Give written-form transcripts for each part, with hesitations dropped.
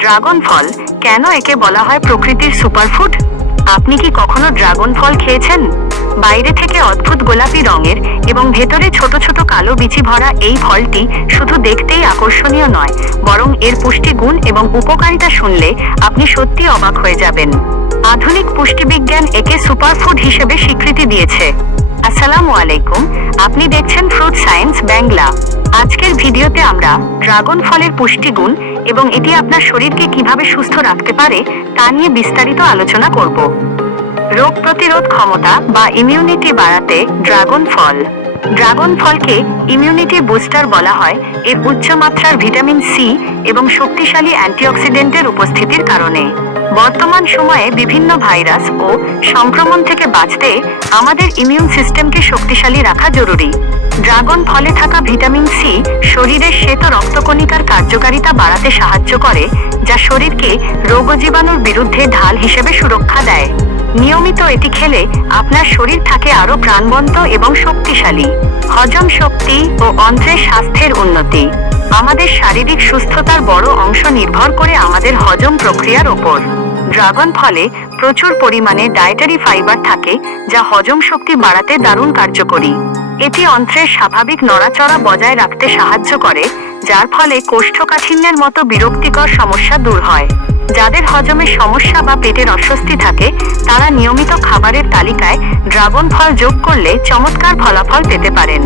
Dragon ফল কেন একে বলা হয় প্রকৃতির সুপারফুড? আপনি কি কখনো ড্রাগন ফল খেয়েছেন? বাইরে থেকে অদ্ভুত গোলাপি রঙের এবং ভেতরে ছোট ছোট কালো বিচি ভরা এই ফলটি শুধু দেখতেই আকর্ষণীয় নয়, বরং এর পুষ্টিগুণ এবং উপকারিতা শুনলে আপনি সত্যি অবাক হয়ে যাবেন। আধুনিক পুষ্টিবিজ্ঞান একে সুপারফুড হিসেবে স্বীকৃতি দিয়েছে। আসসালামু আলাইকুম, আপনি দেখছেন ফ্রুট সায়েন্স বাংলা। আজকের ভিডিওতে আমরা ড্রাগন ফলের পুষ্টিগুণ এবং এটি আপনার শরীরকে কিভাবে সুস্থ রাখতে পারে তা নিয়ে বিস্তারিত আলোচনা করব। রোগ প্রতিরোধ ক্ষমতা বা ইমিউনিটি বাড়াতে ড্রাগন ফলকে ইমিউনিটি বুস্টার বলা হয় এর উচ্চমাত্রার ভিটামিন সি এবং শক্তিশালী অ্যান্টিঅক্সিডেন্টের উপস্থিতির কারণে। বর্তমান সময়ে বিভিন্ন ভাইরাস ও সংক্রমণ থেকে বাঁচতে আমাদের ইমিউন সিস্টেমকে শক্তিশালী রাখা জরুরি। ড্রাগন ফলে থাকা ভিটামিন সি শরীরের শ্বেত রক্তকণিকার কার্যকারিতা বাড়াতে সাহায্য করে, যা শরীরকে রোগ জীবাণুর বিরুদ্ধে ঢাল হিসেবে সুরক্ষা দেয়। নিয়মিত এটি খেলে আপনার শরীর থাকে আরো প্রাণবন্ত এবং শক্তিশালী। হজম শক্তি ও অন্ত্রের স্বাস্থ্যের উন্নতি। আমাদের শারীরিক সুস্থতার বড় অংশ নির্ভর করে আমাদের হজম প্রক্রিয়ার ওপর। ড্রাগন ফলে প্রচুর পরিমাণে ডায়েটারি ফাইবার থাকে, যা হজম শক্তি বাড়াতে দারুণ কার্যকরী। এটি অন্ত্রের স্বাভাবিক নড়াচড়া বজায় রাখতে সাহায্য করে, যার ফলে কোষ্ঠকাঠিন্যের মতো বিরক্তিকর সমস্যা দূর হয়। যাদের হজমের সমস্যা বা পেটের অস্বস্তি থাকে, তারা নিয়মিত খাবারের তালিকায় ড্রাগন ফল যোগ করলে চমৎকার ফলাফল পেতে পারেন।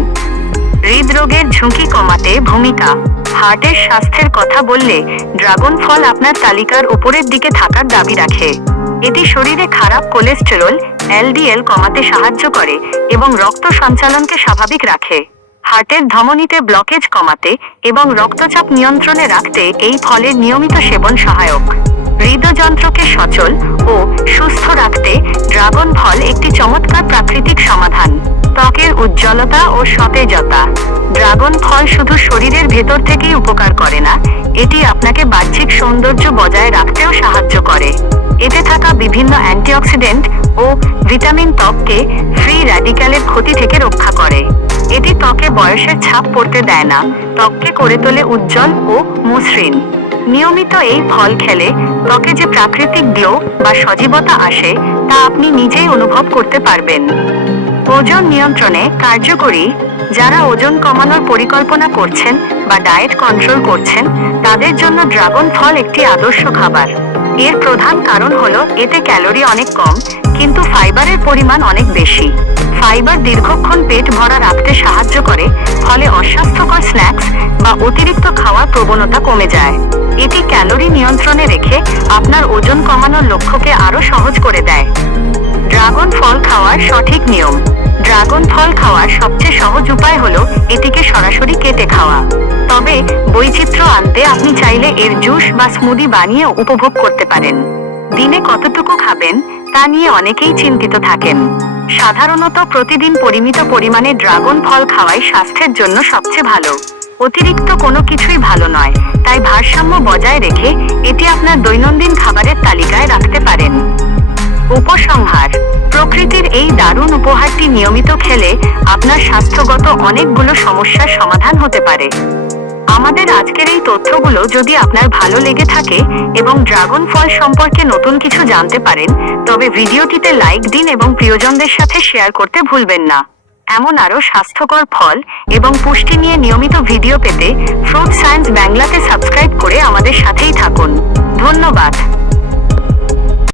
হৃদরোগের ঝুঁকি কমাতে ভূমিকা। হার্টের স্বাস্থ্যের কথা বললে ড্রাগন ফল আপনার তালিকার উপরের দিকে থাকার দাবি রাখে। এটি শরীরে খারাপ কোলেস্টেরল এলডিএল কমাতে সাহায্য করে এবং রক্ত সঞ্চালনকে স্বাভাবিক রাখে। হার্টের ধমনীতে ব্লকেজ কমাতে এবং রক্তচাপ নিয়ন্ত্রণে রাখতে এই ফলের নিয়মিত সেবন সহায়ক। হৃদযন্ত্রকে সচল ও সুস্থ রাখতে ড্রাগন ফল একটি চমৎকার প্রাকৃতিক সমাধান। ত্বকের উজ্জ্বলতা ও সতেজতা। ড্রাগন ফল শুধু শরীরের ভেতর থেকেই উপকার করে না, এটি আপনাকে বাহ্যিক সৌন্দর্য বজায় রাখতেও সাহায্য করে। এতে থাকা বিভিন্ন অ্যান্টিঅক্সিডেন্ট ও ভিটামিন ত্বককে ফ্রি র্যাডিক্যালের ক্ষতি থেকে রক্ষা করে। এটি ত্বকে বয়সের ছাপ পড়তে দেয় না, ত্বককে করে তোলে উজ্জ্বল ও মসৃণ। নিয়মিত এই ফল খেলে ত্বকে যে প্রাকৃতিক গ্লো বা সজীবতা আসে তা আপনি নিজেই অনুভব করতে পারবেন। ওজন নিয়ন্ত্রণে কার্যকরী। যারা ওজন কমানোর পরিকল্পনা করছেন বা ডায়েট কন্ট্রোল করছেন, তাদের জন্য ড্রাগন ফল একটি আদর্শ খাবার। এর প্রধান কারণ হলো এতে ক্যালোরি অনেক কম, কিন্তু ফাইবারের পরিমাণ অনেক বেশি। ফাইবার দীর্ঘক্ষণ পেট ভরা রাখতে সাহায্য করে, ফলে অস্বাস্থ্যকর স্ন্যাক্স বা অতিরিক্ত খাওয়ার প্রবণতা কমে যায়। এটি ক্যালোরি নিয়ন্ত্রণে রেখে আপনার ওজন কমানোর লক্ষ্যকে আরো সহজ করে দেয়। ড্রাগন ফল খাওয়ার সঠিক নিয়ম। ড্রাগন ফল খাওয়ার সবচেয়ে সহজ উপায় হলো এটিকে সরাসরি কেটে খাওয়া। তবে বৈচিত্র্য আনতে আপনি চাইলে এর জুস বা স্মুদি বানিয়ে উপভোগ করতে পারেন। দিনে কতটুকু খাবেন তা নিয়ে অনেকেই চিন্তিত থাকেন। সাধারণত প্রতিদিন পরিমিত পরিমাণে ড্রাগন ফল খাওয়াই স্বাস্থ্যের জন্য সবচেয়ে ভালো। অতিরিক্ত কোনো কিছুই ভালো নয়, তাই ভারসাম্য বজায় রেখে এটি আপনার দৈনন্দিন খাবারের তালিকায় রাখতে পারেন। উপসংহার। প্রকৃতির এই দারুণ উপহারটি নিয়মিত খেলে আপনার স্বাস্থ্যগত অনেকগুলো সমস্যার সমাধান হতে পারে। আমাদের আজকের এই তথ্যগুলো যদি আপনার ভালো লেগে থাকে এবং ড্রাগন ফল সম্পর্কে নতুন কিছু জানতে পারেন, তবে ভিডিওটিতে লাইক দিন এবং প্রিয়জনদের সাথে শেয়ার করতে ভুলবেন না। এমন আরও স্বাস্থ্যকর ফল এবং পুষ্টি নিয়ে নিয়মিত ভিডিও পেতে ফ্রুট সায়েন্স বাংলাতে সাবস্ক্রাইব করে আমাদের সাথেই থাকুন। ধন্যবাদ।